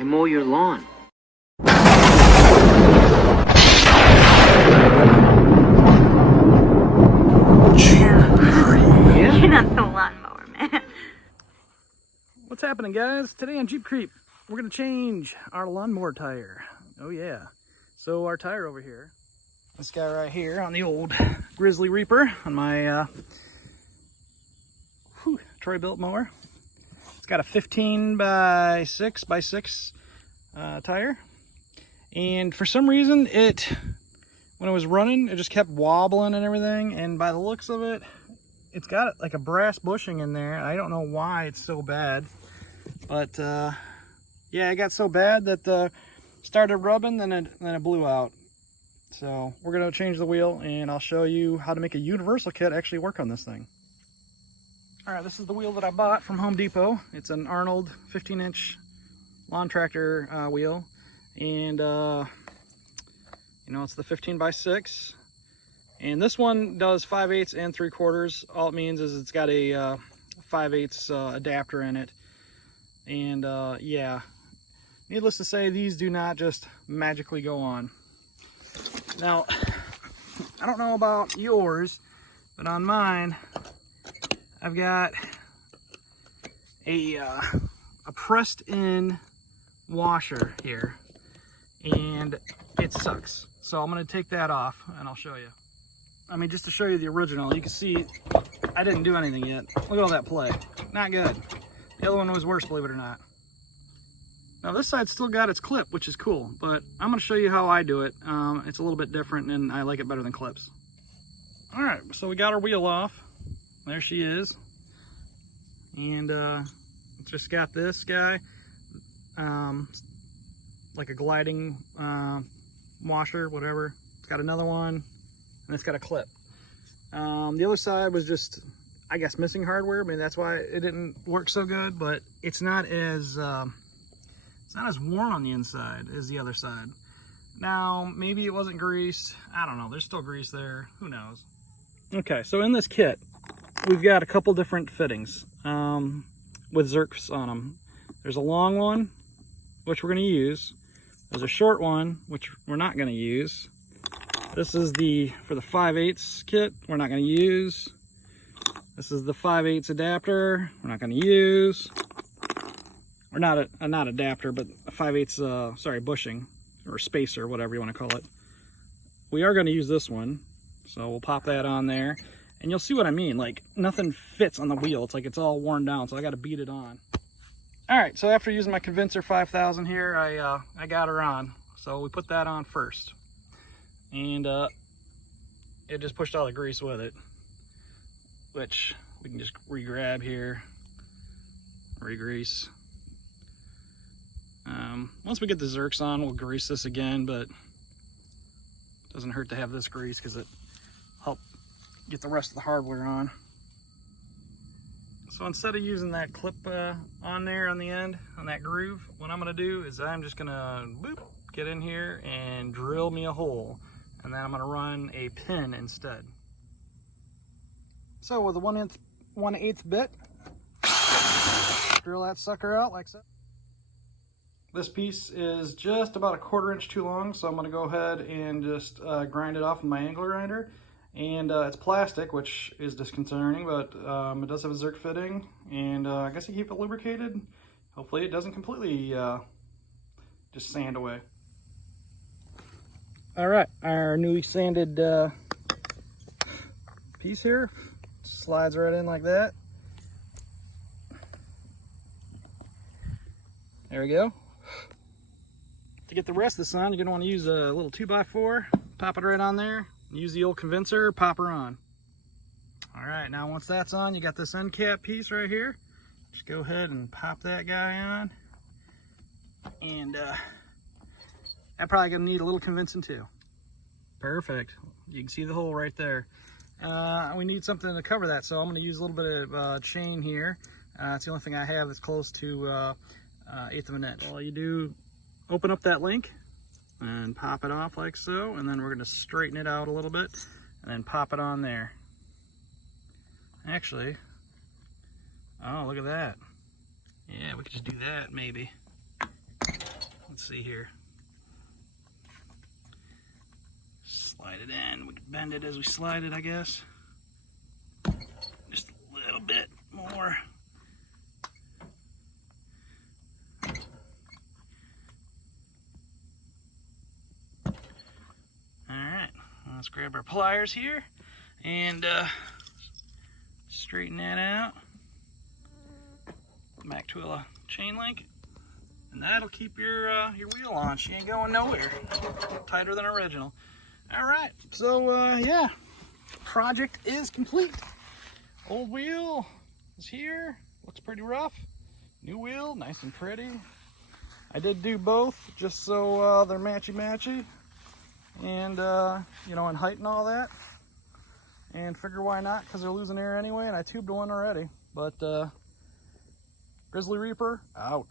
I mow your lawn. Yeah. You're not the lawnmower man. What's happening, guys? Today on Jeep Creep, we're gonna change our lawnmower tire. Oh yeah. So our tire over here, this guy right here on the old Grizzly Reaper on my Troy-bilt mower. It's got a 15 by 6 by 6 tire, and for some reason when it was running, it just kept wobbling and everything. And by the looks of it, it's got like a brass bushing in there. I don't know why it's so bad, but yeah, it got so bad that started rubbing, then it blew out. So we're gonna change the wheel, and I'll show you how to make a universal kit actually work on this thing. All right, this is the wheel that I bought from Home Depot. It's an Arnold 15-inch lawn tractor wheel, and you know, it's the 15 by 6. And this one does 5/8 and 3/4. All it means is it's got a 5/8 adapter in it. And yeah, needless to say, these do not just magically go on. Now, I don't know about yours, but on mine, I've got a pressed in washer here, and it sucks. So I'm gonna take that off and I'll show you. I mean, just to show you the original, you can see I didn't do anything yet. Look at all that play. Not good. The other one was worse, believe it or not. Now this side still got its clip, which is cool, but I'm gonna show you how I do it. It's a little bit different and I like it better than clips. All right, so we got our wheel off. There she is. And it's just got this guy, like a gliding washer, whatever. It's got another one, and it's got a clip. The other side was just, I guess, missing hardware. Maybe that's why it didn't work so good, but it's not as worn on the inside as the other side. Now, maybe it wasn't greased. I don't know. There's still grease there. Who knows? Okay, so in this kit, we've got a couple different fittings with Zerks on them. There's a long one, which we're going to use. There's a short one, which we're not going to use. This is for the 5/8 kit, we're not going to use. This is the 5/8 adapter, we're not going to use. Or not adapter, but a 5/8, sorry, bushing, or spacer, whatever you want to call it. We are going to use this one, so we'll pop that on there. And you'll see what I mean, like nothing fits on the wheel. It's like it's all worn down, so I got to beat it on. All right, so after using my Convincer 5000 here, I got her on. So we put that on first. And it just pushed all the grease with it, which we can just re-grab here, re-grease. Once we get the Zerks on, we'll grease this again, but it doesn't hurt to have this grease because it helps get the rest of the hardware on. So instead of using that clip on there on the end, on that groove, what I'm gonna do is I'm just gonna get in here and drill me a hole, and then I'm gonna run a pin instead. So with a 1/8 bit, drill that sucker out like so. This piece is just about a 1/4 inch too long, so I'm gonna go ahead and just grind it off with my angle grinder. And it's plastic, which is disconcerting, but it does have a Zerk fitting, and I guess you keep it lubricated. Hopefully it doesn't completely just sand away. All right, our newly sanded piece here slides right in like that. There we go. To get the rest of this on, you're gonna want to use a little 2x4, pop it right on there. Use the old Convincer, pop her on. All right, now once that's on, you got this end cap piece right here. Just go ahead and pop that guy on. And I'm probably gonna need a little convincing too. Perfect. You can see the hole right there. We need something to cover that, so I'm gonna use a little bit of chain here. It's the only thing I have that's close to 1/8 of an inch. All you do, open up that link and pop it off like so, and then we're going to straighten it out a little bit and then pop it on there. Actually, oh, look at that. Yeah, we could just do that maybe. let's see here. Slide it in. We can bend it as we slide it, I guess. Just a little bit more. Alright, let's grab our pliers here and straighten that out. Back to a chain link, and that'll keep your wheel on. She ain't going nowhere. Tighter than original. Alright, so yeah, project is complete. Old wheel is here. Looks pretty rough. New wheel, nice and pretty. I did do both just so they're matchy-matchy. And, you know, in height and all that. And figure why not, because they're losing air anyway, and I tubed one already. But, Grizzly Reaper, out.